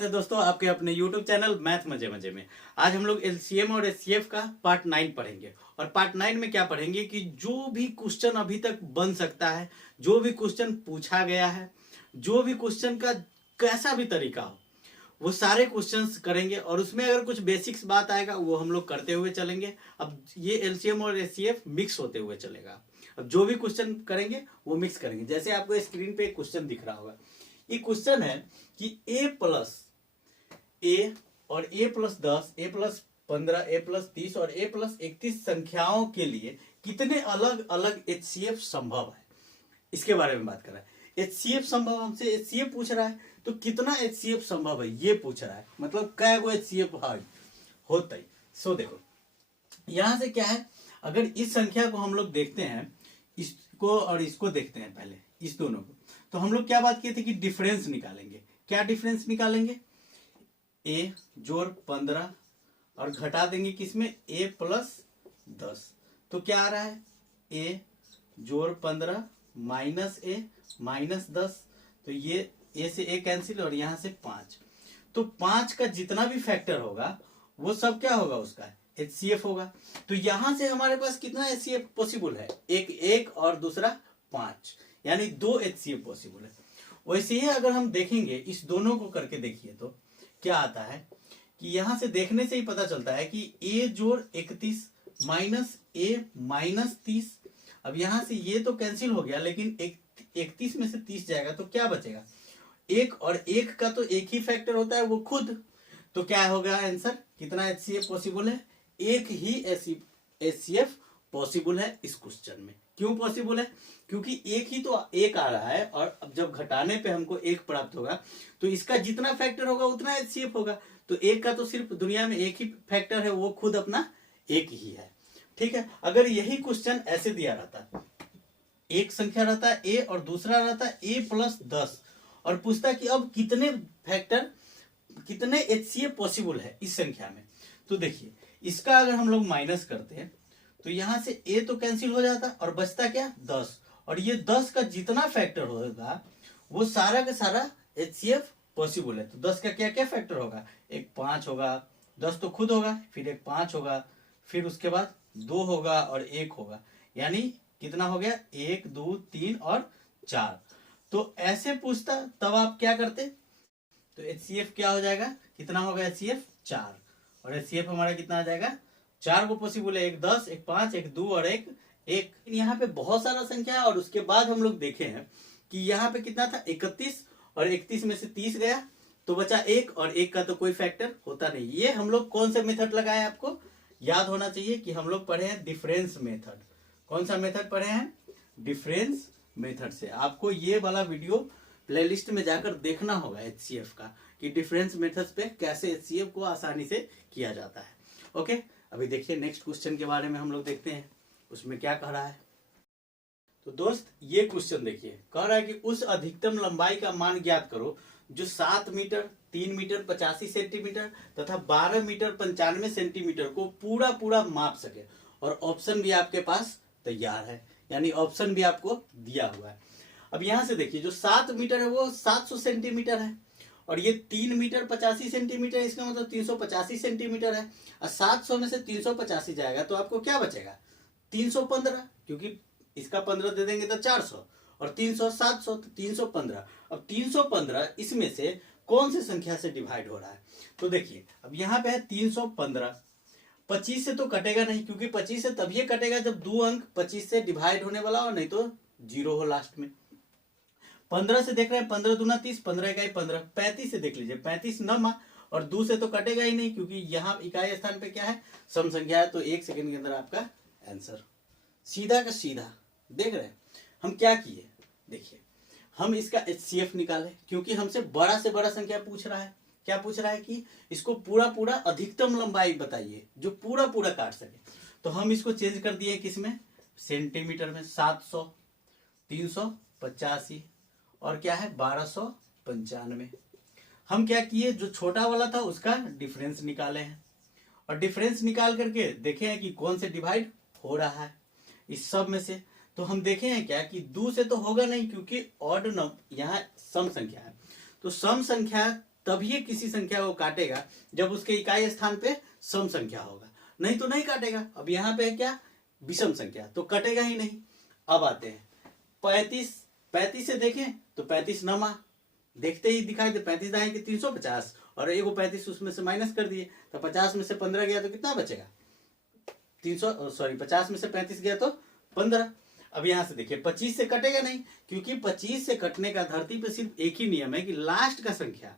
स्वागत है दोस्तों आपके अपने YouTube चैनल मैथ मजे मजे में। आज हम लोग एलसीएम और एचसीएफ का पार्ट 9 पढ़ेंगे और पार्ट 9 में क्या पढ़ेंगे कि जो भी क्वेश्चन अभी तक बन सकता है, जो भी क्वेश्चन पूछा गया है, जो भी क्वेश्चन का कैसा भी तरीका हो, वो सारे क्वेश्चंस करेंगे और उसमें अगर कुछ बेसिक्स बात आएगा वो हम लोग करते हुए चलेंगे। अब ये एलसीएम और एचसीएफ मिक्स होते हुए चलेगा। अब जो भी क्वेश्चन करेंगे वो मिक्स करेंगे। जैसे आपको स्क्रीन पे एक क्वेश्चन दिख रहा होगा, ये क्वेश्चन है कि a प्लस ए और a plus 10, a plus 15, a plus 30 और a प्लस 31 संख्याओं के लिए कितने अलग अलग एचसीएफ संभव है, इसके बारे में बात कर रहा है। एचसीएफ संभव, हमसे एचसीएफ पूछ रहा है तो कितना एचसीएफ संभव है ये पूछ रहा है, मतलब क्या वो एचसीएफ होता है। सो देखो यहां से क्या है, अगर इस संख्या को हम लोग देखते हैं, इसको और इसको देखते हैं, पहले इस दोनों को, तो हम लोग क्या बात किए थे कि डिफरेंस निकालेंगे। क्या डिफरेंस निकालेंगे? a जोड़ 15 और घटा देंगे किसमें, a प्लस 10। तो क्या आ रहा है, a जोड़ 15 माइनस a माइनस 10। तो ये a से a कैंसिल और यहां से 5। तो 5 का जितना भी फैक्टर होगा वो सब क्या होगा, उसका एचसीएफ होगा। तो यहां से हमारे पास कितना एचसीएफ पॉसिबल है, एक और दूसरा 5, यानी 2 एचसीएफ पॉसिबल है। वैसे ही अगर हम देखेंगे, इस दोनों को करके देखिए तो क्या आता है कि यहां से देखने से ही पता चलता है कि a जोड़ 31 माइनस a माइनस 30। अब यहां से ये तो कैंसिल हो गया, लेकिन 31 में से 30 जाएगा तो क्या बचेगा, एक, और एक का तो एक ही फैक्टर होता है वो खुद। तो क्या होगा आंसर, कितना एचसीएफ पॉसिबल है, एक ही एचसीएफ पॉसिबल है इस क्वेश्चन में। क्यों पॉसिबल है, क्योंकि एक ही तो एक आ रहा है और अब जब घटाने पे हमको एक प्राप्त होगा तो इसका जितना फैक्टर होगा उतना एचसीएफ होगा। तो एक का तो सिर्फ दुनिया में एक ही फैक्टर है, वो खुद अपना एक ही है। ठीक है, अगर यही क्वेश्चन ऐसे दिया रहता, एक संख्या रहता है a और दूसरा रहता है a प्लस 10 और पूछता कि अब कितने फैक्टर, कितने एचसीएफ पॉसिबल है इस संख्या में, तो देखिए इसका अगर हम लोग माइनस करते हैं तो यहां से a तो कैंसिल हो जाता और बचता क्या, 10। और ये 10 का जितना फैक्टर होगा वो सारा का सारा एचसीएफ पॉसिबल है। तो 10 का क्या क्या फैक्टर होगा, एक 5 होगा, 10 तो खुद होगा, फिर एक 5 होगा, फिर उसके बाद 2 होगा और 1 होगा, यानी कितना हो गया, 1 2 3 और 4। तो ऐसे पूछता तब आप क्या करते, तो एचसीएफ क्या हो जाएगा, कितना होगा एचसीएफ 4, और एचसीएफ हमारा कितना आ जाएगा, 4 को पॉसिबल है, एक 10, एक 5, एक 2 और एक 1। यहाँ पे बहुत सारा संख्या है और उसके बाद हम लोग देखे हैं कि यहाँ पे कितना था, 31 और 31 में से 30 गया तो बचा 1 और 1 का तो कोई फैक्टर होता नहीं। ये हम लोग कौन से मेथड लगाए, आपको याद होना चाहिए कि हम लोग पढ़े हैं डिफरेंस मेथड। कौन सा मेथड पढ़े हैं, डिफरेंस मेथड से। आपको ये वाला वीडियो प्लेलिस्ट में जाकर देखना होगा एचसीएफ का, कि डिफरेंस मेथड पे कैसे एचसीएफ को आसानी से किया जाता है। ओके, अभी देखिए नेक्स्ट क्वेश्चन के बारे में हम लोग देखते हैं, उसमें क्या कह रहा है। तो दोस्त ये क्वेश्चन देखिए, कह रहा है कि उस अधिकतम लंबाई का मान ज्ञात करो जो 7 मीटर 3 मीटर 85 सेंटीमीटर तथा 12 मीटर 95 सेंटीमीटर को पूरा पूरा माप सके। और ऑप्शन भी आपके पास तैयार है, यानी ऑप्शन भी आपको दिया हुआ है। अब यहां से देखिए, जो 7 मीटर है वो 700 सेंटीमीटर है और ये 3 मीटर 85 सेंटीमीटर, इसका मतलब 385 सेंटीमीटर है। और 700 में से 385 जाएगा तो आपको क्या बचेगा, 315, क्योंकि इसका 15 दे देंगे तो 400 और 300 700 तो 315। अब 315 इसमें से कौन सी संख्या से डिवाइड हो रहा है, तो देखिए अब यहाँ पे है 315, 25 से तो कटेगा नहीं, क्योंकि 25 से तब ये कटेगा जब 2 अंक 25 से डिवाइड होने वाला हो, नहीं तो 0 हो लास्ट में। 15 से देख रहे हैं, 15 दूना 30, 15 इकाई 15, 35 से देख लीजिए, 35 नमा और 2 से तो कटेगा ही नहीं, क्योंकि यहाँ इकाई स्थान पे क्या है, सम संख्या है। तो 1 सेकंड के अंदर आपका आंसर सीधा का सीधा। देख रहे हैं हम क्या किए, देखिए हम इसका एचसीएफ निकाले, क्योंकि हमसे बड़ा से बड़ा संख्या पूछ रहा है। क्या पूछ रहा है कि इसको पूरा पूरा अधिकतम लंबाई बताइए जो पूरा पूरा काट सके। तो हम इसको चेंज कर दिए किसमें, सेंटीमीटर में। 700, 385 और क्या है 1295। हम क्या किए, जो छोटा वाला था उसका डिफरेंस निकाले हैं और डिफरेंस निकाल करके देखे हैं कि कौन से डिवाइड हो रहा है इस सब में से। तो हम देखे हैं क्या कि 2 से तो होगा नहीं, क्योंकि ऑड नंबर यहाँ सम संख्या है। तो सम संख्या तभी ये किसी संख्या को काटेगा जब उसके इकाई स्थान पे सम संख्या होगा, नहीं तो नहीं काटेगा। अब यहाँ पे है क्या, विषम संख्या, तो कटेगा ही नहीं। अब आते हैं 35, 35 से देखें तो 35 नमा देखते ही दिखाई दे, 35 दाएं के 350 और एगो 35 उसमें से माइनस कर दिए, तो 50 में से 15 गया तो कितना बचेगा 50 में से 35 गया तो 15। अब यहां से देखिए 25 से कटेगा नहीं, क्योंकि 25 से कटने का धरती पे सिर्फ एक ही नियम है कि लास्ट का संख्या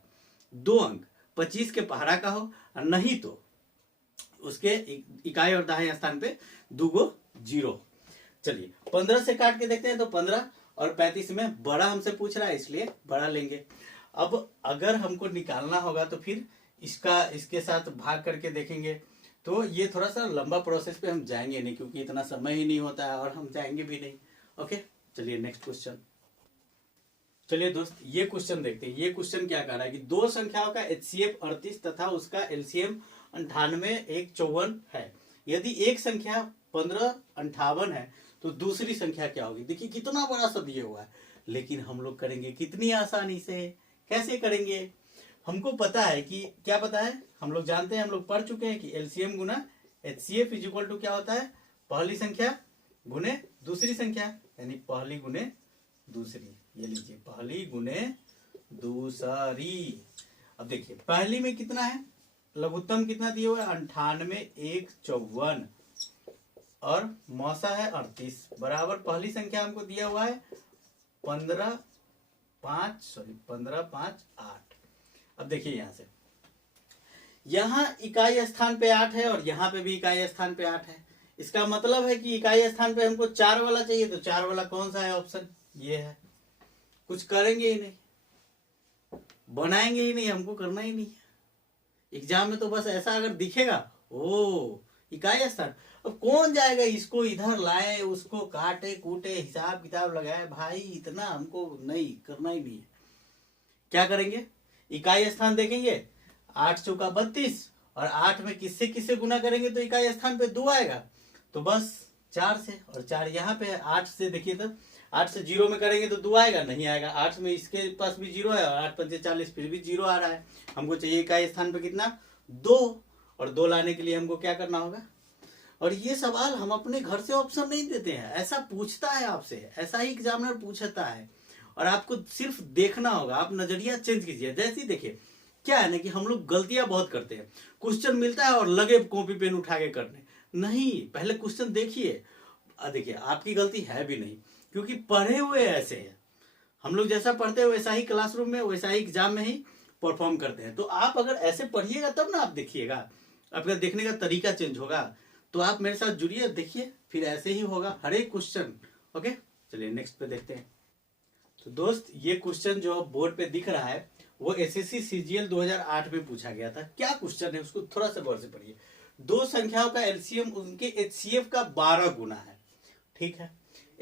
2 अंक 25 के पहाड़ा का हो, और नहीं तो उसके इकाई और दाएं स्थान पे 2 गो जीरो। चलिए 15 से काट के देखते हैं, तो 15 और 35 में बड़ा हमसे पूछ रहा है इसलिए बड़ा लेंगे। अब अगर हमको निकालना होगा तो फिर इसके साथ भाग करके देखेंगे, तो ये थोड़ा सा लंबा प्रोसेस पे हम जाएंगे नहीं, क्योंकि इतना समय ही नहीं होता है और हम जाएंगे भी नहीं। ओके, चलिए नेक्स्ट क्वेश्चन। चलिए दोस्त, ये क्वेश्चन देखते हैं। ये क्वेश्चन क्या कह रहा है कि दो संख्याओं का HCF 38 तथा उसका LCM 98 1 54 है। यदि एक संख्या 15 58 है तो दूसरी संख्या क्या होगी। देखिए कितना बड़ा सा दिया हुआ है, लेकिन हम लोग करेंगे कितनी आसानी से। कैसे करेंगे, हमको पता है कि क्या पता है, हम लोग जानते हैं, हम लोग पढ़ चुके हैं कि LCM गुना HCF इज इक्वल टू क्या होता है, पहली संख्या गुने दूसरी संख्या, यानी पहली गुने दूसरी। ये लीजिए, पहली गुने दूसरी। अब देखिए पहली में कितना है, लघुत्तम कितना दिया हुआ है 98 1 54 और मौसा है 38 बराबर पहली संख्या हमको दिया हुआ है 15 5 8। अब देखिए यहां से, यहां इकाई स्थान पे 8 है और यहां पे भी इकाई स्थान पे 8 है। इसका मतलब है कि इकाई स्थान पे हमको 4 वाला चाहिए, तो 4 वाला कौन सा है, ऑप्शन ये है। कुछ करेंगे ही नहीं, बनाएंगे ही नहीं, हमको करना ही नहीं। एग्जाम में तो बस ऐसा अगर दिखेगा, ओ इकाई स्थान, अब कौन जाएगा इसको इधर लाए उसको काटे कूटे हिसाब किताब लगाए, भाई इतना हमको नहीं करना ही नहीं है। क्या करेंगे, इकाई स्थान देखेंगे, 8 चौका 32 और 8 में किससे किससे गुना करेंगे तो इकाई स्थान पे 2 आएगा, तो बस 4 से, और 4 यहाँ पे है। 8 से देखिए तो 8 से 0 में करेंगे तो 2 आएगा, नहीं आएगा। 8 में इसके पास भी 0 है और 8 5 40 फिर भी 0 आ रहा है। हमको चाहिए इकाई स्थान पे कितना 2, और 2 लाने के लिए हमको क्या करना होगा। और ये सवाल हम अपने घर से ऑप्शन नहीं देते हैं, ऐसा पूछता है आपसे, ऐसा ही एग्जामिनर पूछता है और आपको सिर्फ देखना होगा। आप नजरिया चेंज कीजिए। जैसे ही देखिए क्या है ना कि हम लोग गलतियां बहुत करते हैं, क्वेश्चन मिलता है और लगे कॉपी पेन उठा के करने, नहीं पहले क्वेश्चन देखिए। देखिए आपकी गलती है भी नहीं, क्योंकि पढ़े हुए ऐसे हैं, हम लोग जैसा पढ़ते हैं वैसा ही क्लासरूम में वैसा ही एग्जाम में ही परफॉर्म करते हैं। तो आप अगर ऐसे पढ़िएगा तब ना आप देखिएगा, आपका देखने का तरीका चेंज होगा। तो आप मेरे साथ जुड़िए, देखिए फिर ऐसे ही होगा हर एक क्वेश्चन। ओके, चलिए नेक्स्ट पे देखते हैं। तो दोस्त ये क्वेश्चन जो बोर्ड पे दिख रहा है वो SSC CGL 2008 में पूछा गया था। क्या क्वेश्चन है उसको थोड़ा सा गौर से पढ़िए। दो संख्याओं का LCM उनके HCF का 12 गुना है, ठीक है।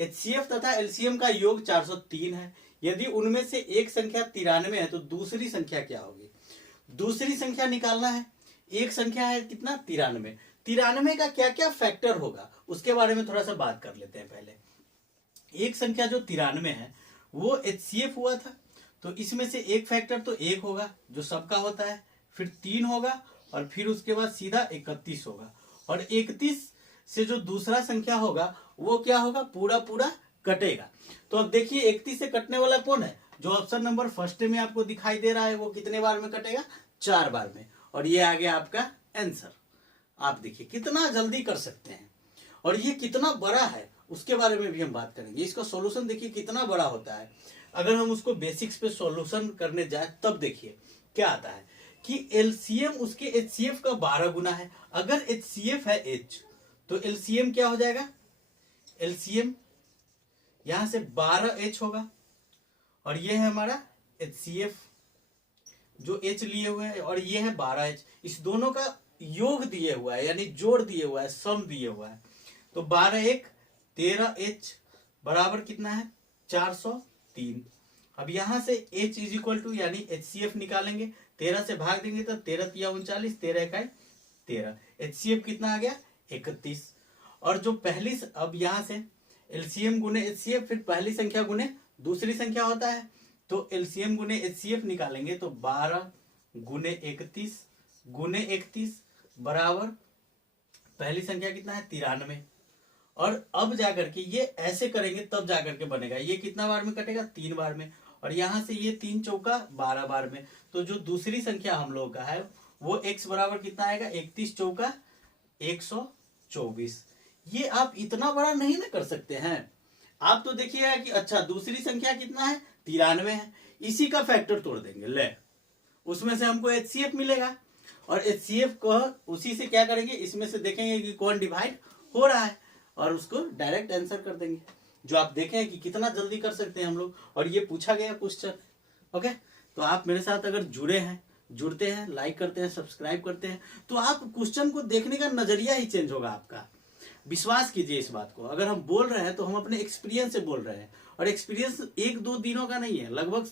HCF तथा LCM का योग 403 है। यदि उनमें से एक संख्या 93 है तो दूसरी संख्या क्या होगी। दूसरी संख्या निकालना है। एक संख्या है कितना 93, 93 का क्या क्या फैक्टर होगा उसके बारे में थोड़ा सा बात कर लेते हैं। पहले एक संख्या जो 93 है वो HCF हुआ था, तो इसमें से एक फैक्टर तो 1 होगा जो सबका होता है, फिर 3 होगा और फिर उसके बाद सीधा 31 होगा, और 31 से जो दूसरा संख्या होगा वो क्या होगा, पूरा पूरा कटेगा। तो अब देखिए 31 से कटने वाला कौन है, जो ऑप्शन नंबर फर्स्ट में आपको दिखाई दे रहा है वो कितने बार में कटेगा, 4 बार में, और ये आ गया आपका आंसर। आप देखिए कितना जल्दी कर सकते हैं, और ये कितना बड़ा है उसके बारे में भी हम बात करेंगे। इसका सॉल्यूशन देखिए कितना बड़ा होता है, अगर हम उसको बेसिक्स पे सॉल्यूशन करने जाए तब देखिए क्या आता है कि LCM उसके HCF का 12 गुना है। अगर HCF है H तो LCM क्या हो जाएगा, LCM यहां से 12H होगा, और ये है हमारा HCF जो H लिए हुए है, और ये है 12H। इस दोनों का योग दिए हुआ है, यानी जोड़ दिए हुआ है, सम दिए हुआ है। तो 12 1 13H बराबर कितना है 403। अब यहां से H इज इक्वल टू यानी HCF निकालेंगे, 13 से भाग देंगे तो 13 तिया 39, 13 इकाई 13, HCF कितना आ गया 31। और जो पहली, अब यहां से LCM गुने HCF फिर पहली संख्या गुने दूसरी संख्या होता है, तो LCM गुने HCF निकालेंगे तो 12 गुने 31 बराबर पहली संख्या कितना है 93। और अब जाकर के ये ऐसे करेंगे तब जाकर के बनेगा। ये कितना बार में कटेगा 3 बार में, और यहां से ये 3 चौका 12 बार में। तो जो दूसरी संख्या हम लोग का है वो x बराबर कितना आएगा 31 चौका 124। ये आप इतना बड़ा नहीं ना कर सकते हैं। आप तो देखिएगा कि अच्छा दूसरी संख्या कितना है 93 है, इसी का फैक्टर तोड़ देंगे, ले उसमें से हमको HCF मिलेगा, और HCF को उसी से क्या करेंगे, इसमें से देखेंगे कि कौन डिवाइड हो रहा है और उसको डायरेक्ट आंसर कर देंगे। जो आप देखें कि कितना जल्दी कर सकते हैं हम लोग, और ये पूछा गया क्वेश्चन। ओके, तो आप मेरे साथ अगर जुड़ते हैं, लाइक करते हैं, सब्सक्राइब करते हैं, तो आप क्वेश्चन को देखने का नजरिया ही चेंज होगा आपका। विश्वास कीजिए इस बात को। अगर हम बोल रहे हैं तो हम अपने एक्सपीरियंस से बोल रहे हैं, और एक्सपीरियंस 1-2 दिनों का नहीं है, लगभग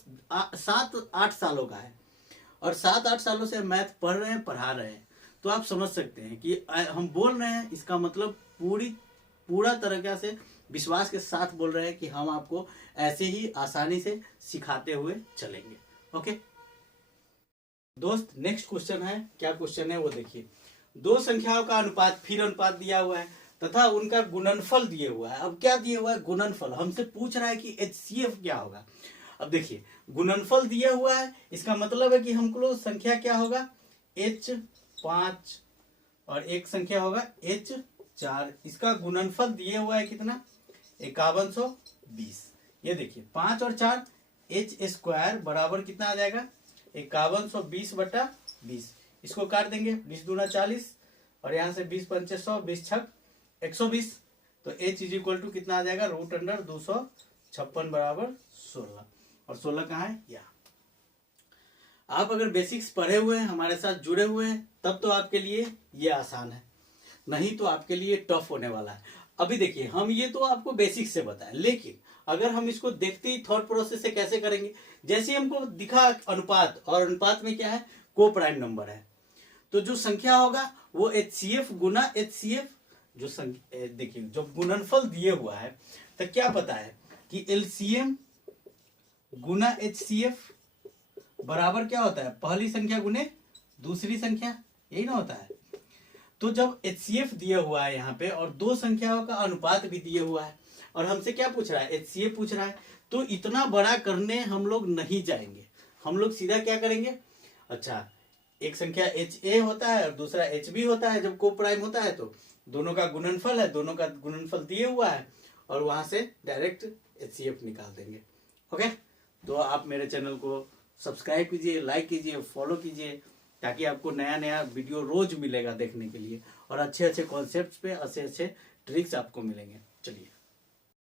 7-8 सालों का है। और 7-8 सालों से मैथ पढ़ रहे हैं, पढ़ा रहे हैं। तो आप समझ सकते हैं कि हम बोल रहे हैं, इसका मतलब पूरा तरीका से विश्वास के साथ बोल रहे हैं कि हम आपको ऐसे ही आसानी से सिखाते हुए चलेंगे। ओके दोस्त, नेक्स्ट क्वेश्चन है। क्या क्वेश्चन है वो देखिए। दो संख्याओं का अनुपात, फिर अनुपात दिया हुआ है तथा उनका गुणनफल दिए हुआ है। अब क्या दिया हुआ है, गुणनफल। हमसे पूछ रहा है कि HCF क्या होगा। अब देखिए गुणनफल दिया हुआ है, इसका मतलब है कि हमको संख्या क्या होगा H5 और एक संख्या होगा H4। इसका गुणनफल दिया हुआ है कितना 5120। ये देखिए 5 और 4 H² बराबर कितना आ जाएगा 5120/20। इसको काट देंगे, 20 दूना 40 और यहाँ से 20 पंचे 100, 20 छक 120। तो H = कितना आ जाएगा √256 बराबर 16। और 16 कहाँ है यहाँ। आप अगर बेसिक्स पढ़े हुए हैं, हमारे साथ जुड़े हुए हैं, तब तो आपके लिए ये आसान है, नहीं तो आपके लिए टफ होने वाला है। अभी देखिए हम ये तो आपको बेसिक्स से बताएं, लेकिन अगर हम इसको देखते ही थॉट प्रोसेस से कैसे करेंगे। जैसे हमको दिखा अनुपात, और अनुपात में क्या है को प्राइम नंबर है, तो जो संख्या होगा वो HCF गुना HCF। जो देखिए जब गुणनफल दिए हुआ है तो क्या पता है कि LCM गुना HCF बराबर क्या होता है पहली संख्या गुने दूसरी संख्या, यही ना होता है। तो जब HCF दिया हुआ है यहाँ पे और दो संख्याओं का अनुपात भी दिया हुआ है, और हमसे क्या पूछ रहा है HCF पूछ रहा है, तो इतना बड़ा करने हम लोग नहीं जाएंगे। हम लोग सीधा क्या करेंगे, अच्छा एक संख्या HA होता है और दूसरा HB होता है। जब को प्राइम होता है तो दोनों का गुणनफल है, दोनों का गुणनफल दिए हुआ है, और वहां से डायरेक्ट HCF निकाल देंगे। ओके, तो आप मेरे चैनल को सब्सक्राइब कीजिए, लाइक कीजिए, फॉलो कीजिए, ताकि आपको नया नया वीडियो रोज मिलेगा देखने के लिए, और अच्छे अच्छे कॉन्सेप्ट्स पे अच्छे अच्छे ट्रिक्स आपको मिलेंगे। चलिए।